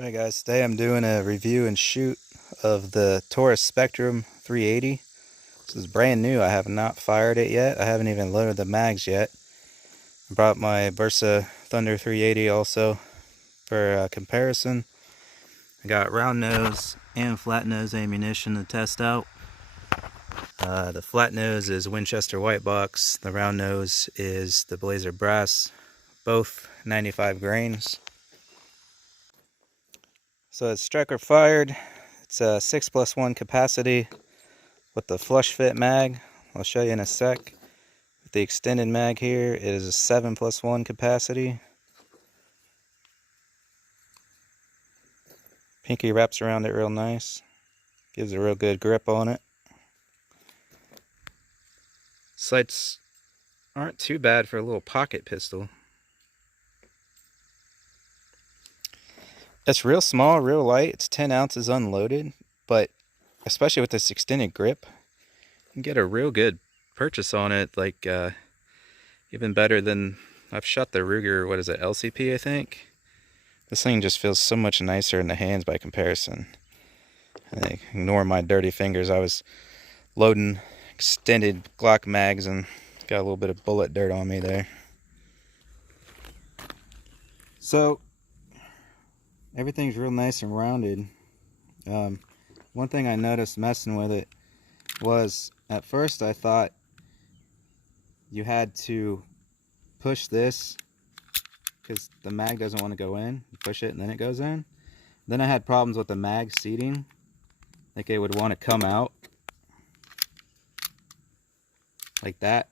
Alright guys, today I'm doing a review and shoot of the Taurus Spectrum 380. This is brand new. I have not fired it yet. I haven't even loaded the mags yet. I brought my Bursa Thunder 380 also for comparison. I got round nose and flat nose ammunition to test out. The flat nose is Winchester White Box. The round nose is the Blazer Brass. Both 95 grains. So it's striker fired. It's a 6+1 capacity with the flush fit mag. I'll show you in a sec. With the extended mag here, it is a 7+1 capacity. Pinky wraps around it real nice. Gives a real good grip on it. Sights aren't too bad for a little pocket pistol. It's real small, real light. It's 10 ounces unloaded, but especially with this extended grip, you can get a real good purchase on it, like even better than I've shot the Ruger, what is it, LCP I think. This thing just feels so much nicer in the hands by comparison. I ignore my dirty fingers. I was loading extended Glock mags and got a little bit of bullet dirt on me there. So everything's real nice and rounded. One thing I noticed messing with it was, at first I thought you had to push this because the mag doesn't want to go in. You push it and then it goes in. Then I had problems with the mag seating. Like it would want to come out like that.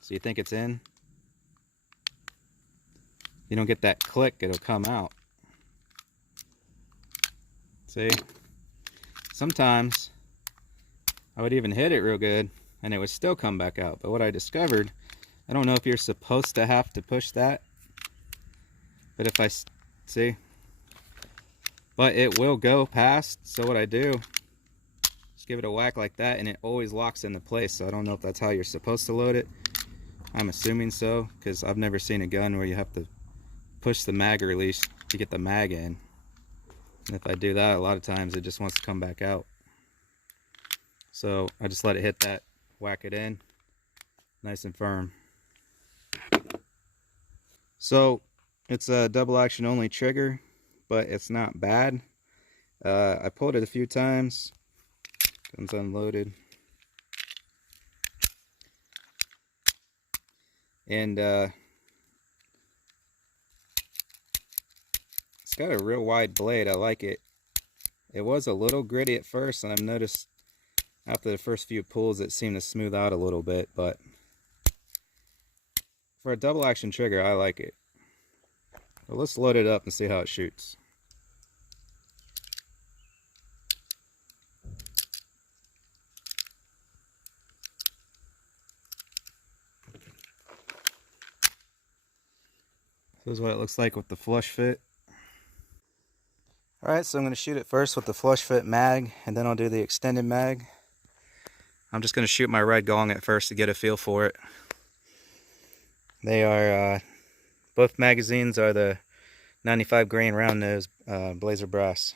So you think it's in. You don't get that click, it'll come out. See? Sometimes I would even hit it real good and it would still come back out. But what I discovered, I don't know if you're supposed to have to push that, but if I see, but it will go past. So what I do, just give it a whack like that and it always locks into place. So I don't know if that's how you're supposed to load it. I'm assuming so, because I've never seen a gun where you have to push the mag release to get the mag in. And if I do that, a lot of times it just wants to come back out. So I just let it hit that, whack it in, nice and firm. So it's a double action only trigger, but it's not bad. I pulled it a few times. Comes unloaded. And it's got a real wide blade. I like it. It was a little gritty at first, and I've noticed after the first few pulls it seemed to smooth out a little bit, but for a double action trigger, I like it. Well, let's load it up and see how it shoots. This is what it looks like with the flush fit. Alright, so I'm going to shoot it first with the flush fit mag, and then I'll do the extended mag. I'm just going to shoot my red gong at first to get a feel for it. They are, both magazines are the 95 grain round nose Blazer Brass.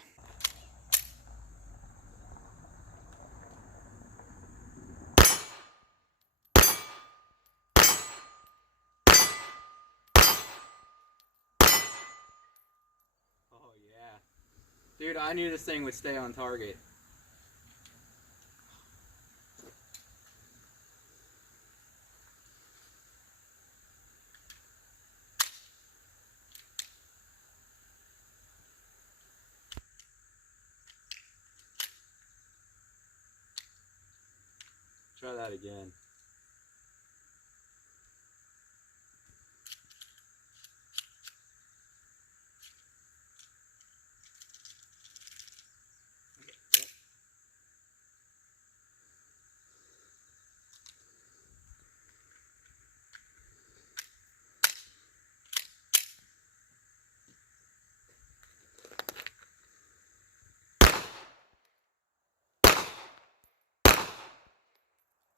Oh yeah. Dude, I knew this thing would stay on target. Try that again.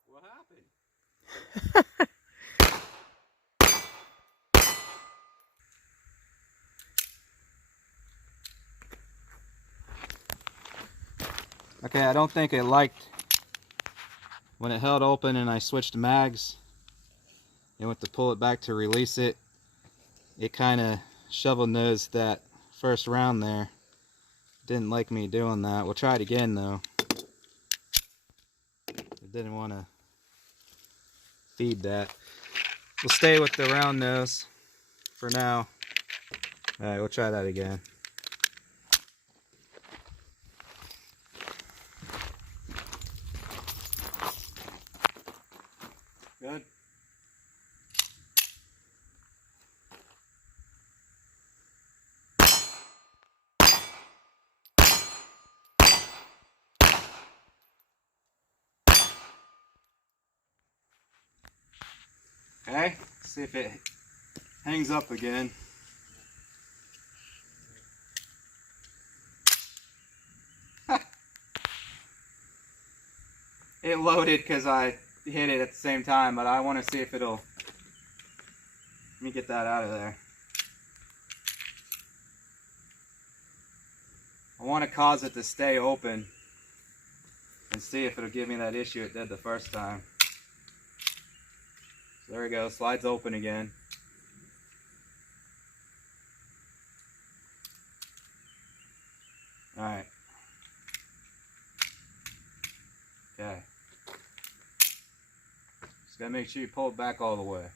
What happened? Okay, I don't think it liked when it held open and I switched mags. And went to pull it back to release it. It kind of shovel nosed that first round there. Didn't like me doing that. We'll try it again though. It didn't want to feed that. We'll stay with the round nose for now. Alright, we'll try that again. Good. Okay, see if it hangs up again. It loaded because I hit it at the same time, but I want to see if it'll... Let me get that out of there. I want to cause it to stay open and see if it'll give me that issue it did the first time. So there we go, slides open again. Alright. Okay. Just gotta make sure you pull it back all the way.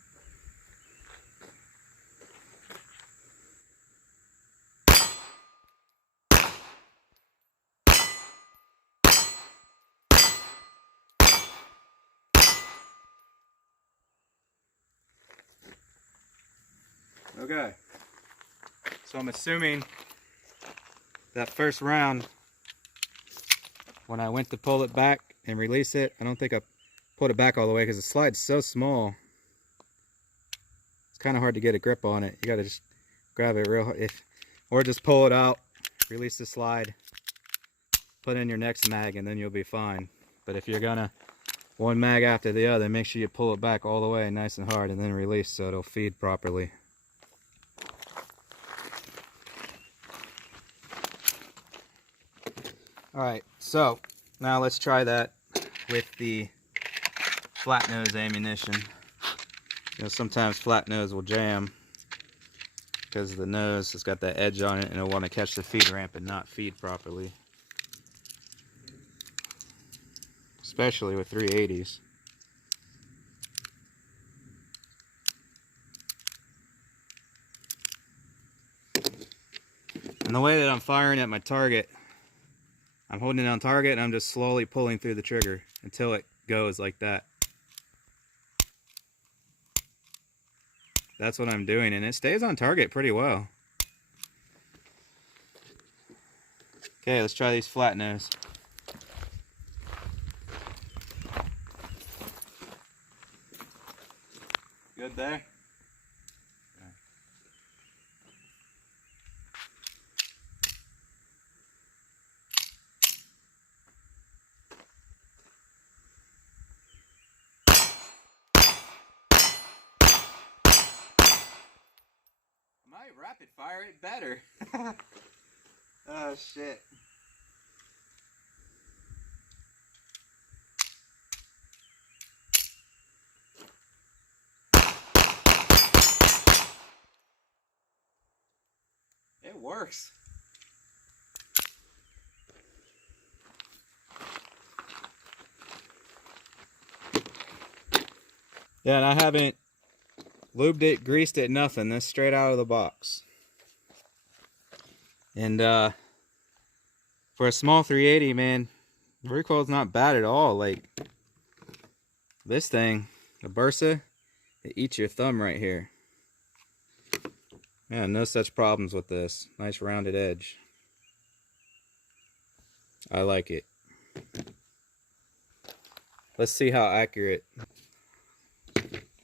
Okay. So I'm assuming that first round, when I went to pull it back and release it, I don't think I pulled it back all the way because the slide's so small. It's kind of hard to get a grip on it. You gotta just grab it real hard, or just pull it out, release the slide, put in your next mag, and then you'll be fine. But if you're gonna one mag after the other, make sure you pull it back all the way nice and hard and then release so it'll feed properly. Alright, so now let's try that with the flat nose ammunition. You know, sometimes flat nose will jam because the nose has got that edge on it and it'll want to catch the feed ramp and not feed properly. Especially with 380s. And the way that I'm firing at my target, I'm holding it on target and I'm just slowly pulling through the trigger until it goes like that. That's what I'm doing, and it stays on target pretty well. Okay, let's try these flat nose. Good there? Might rapid fire it better. Oh shit. It works. Yeah, and I haven't lubed it, greased it, nothing. This straight out of the box. And for a small 380, man, the recoil's not bad at all. Like this thing, the Bursa, it eats your thumb right here. Yeah, no such problems with this. Nice rounded edge. I like it. Let's see how accurate.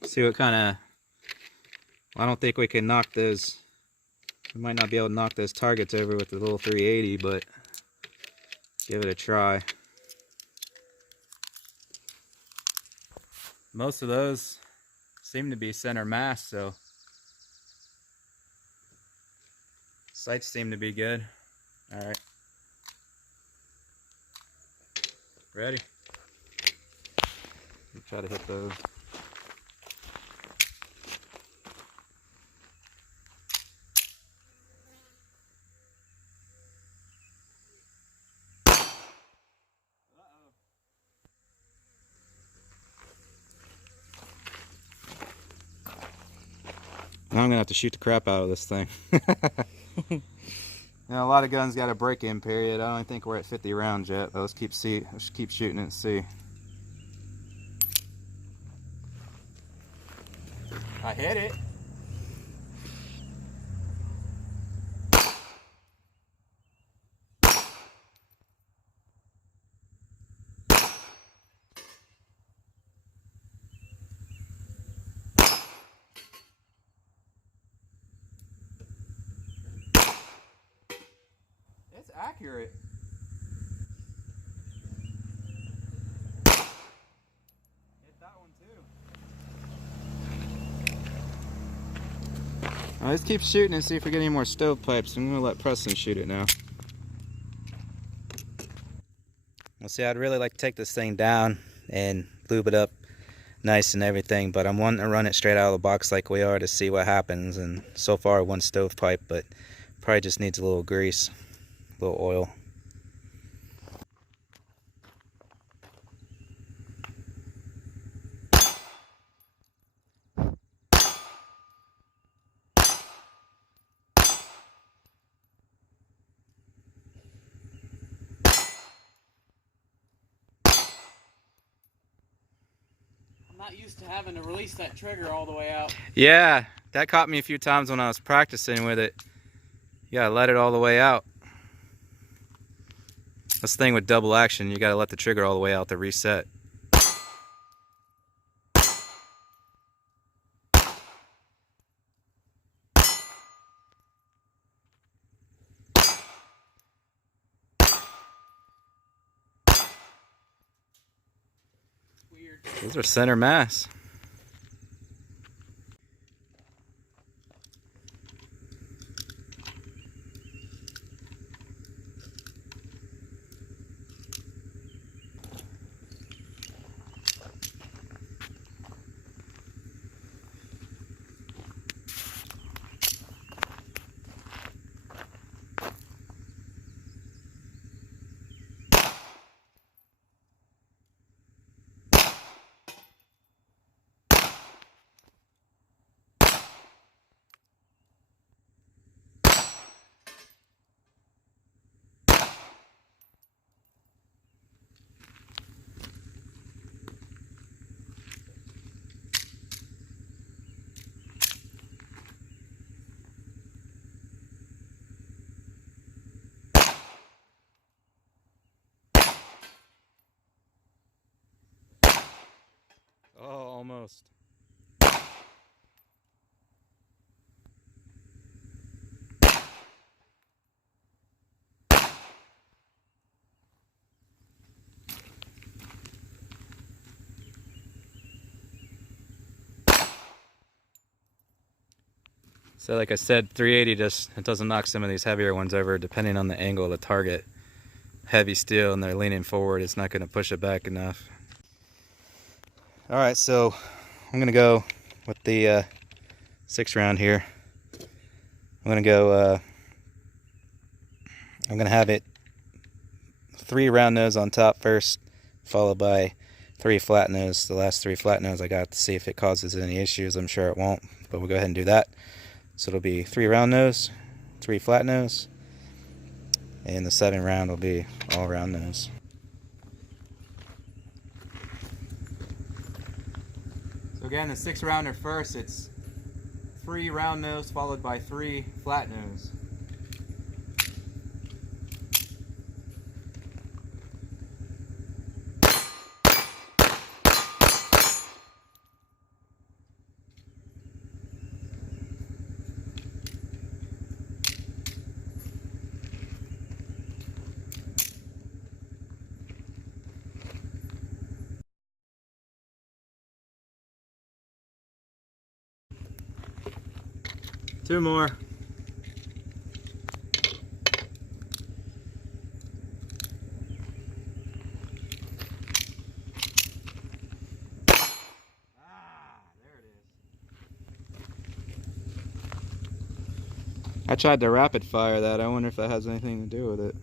See what kind of... I don't think we can knock those... We might not be able to knock those targets over with the little 380, but give it a try. Most of those seem to be center mass, so sights seem to be good. All right. Ready? Try to hit those. Now I'm gonna have to shoot the crap out of this thing. Now a lot of guns got a break-in period. I don't think we're at 50 rounds yet. Let's keep shooting it and see. I hit it. It's accurate. Hit that one too. Well, let's keep shooting and see if we get any more stovepipes. I'm gonna let Preston shoot it now. Well, see, I'd really like to take this thing down and lube it up nice and everything, but I'm wanting to run it straight out of the box like we are to see what happens. And so far, one stovepipe, but probably just needs a little grease, a little oil. I'm not used to having to release that trigger all the way out. Yeah, that caught me a few times when I was practicing with it. You gotta let it all the way out. This thing with double action, you gotta let the trigger all the way out to reset. Weird. Those are center mass. Oh, almost. So like I said, 380 just, it doesn't knock some of these heavier ones over depending on the angle of the target. Heavy steel and they're leaning forward, it's not going to push it back enough. Alright, so I'm going to go with the 6 round here. I'm going to have it 3 round nose on top first, followed by 3 flat nose. The last 3 flat nose I got to see if it causes any issues. I'm sure it won't, but we'll go ahead and do that. So it'll be 3 round nose, 3 flat nose, and the 7 round will be all round nose. So again, the 6 rounder first, it's 3 round nose followed by 3 flat nose. Two more. I tried to rapid fire that. I wonder if that has anything to do with it.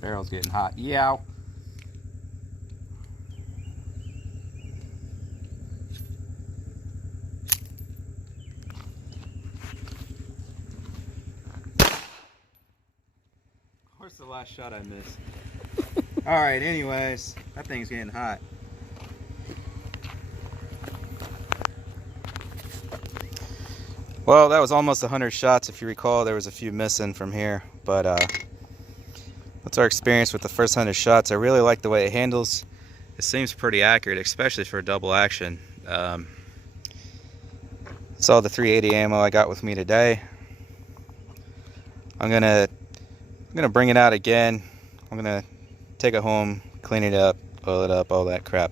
Barrel's getting hot. Yow. Of course, the last shot I missed. Alright, anyways, that thing's getting hot. Well, that was almost 100 shots. If you recall, there was a few missing from here, but that's our experience with the first 100 shots. I really like the way it handles. It seems pretty accurate, especially for a double action. It's all the 380 ammo I got with me today. I'm gonna bring it out again. I'm gonna take it home, clean it up, oil it up, all that crap.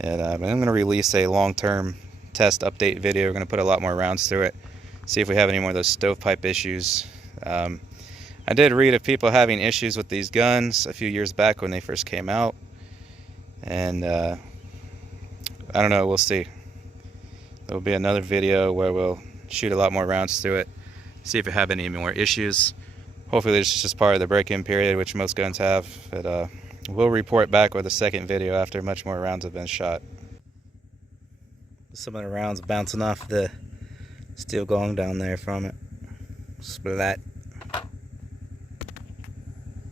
And I'm gonna release a long-term test update video. We're gonna put a lot more rounds through it, see if we have any more of those stovepipe issues. I did read of people having issues with these guns a few years back when they first came out, and I don't know, we'll see. There will be another video where we'll shoot a lot more rounds through it, see if we have any more issues. Hopefully this is just part of the break-in period, which most guns have, but we'll report back with a second video after much more rounds have been shot. Some of the rounds bouncing off the steel gong down there from it. Splat.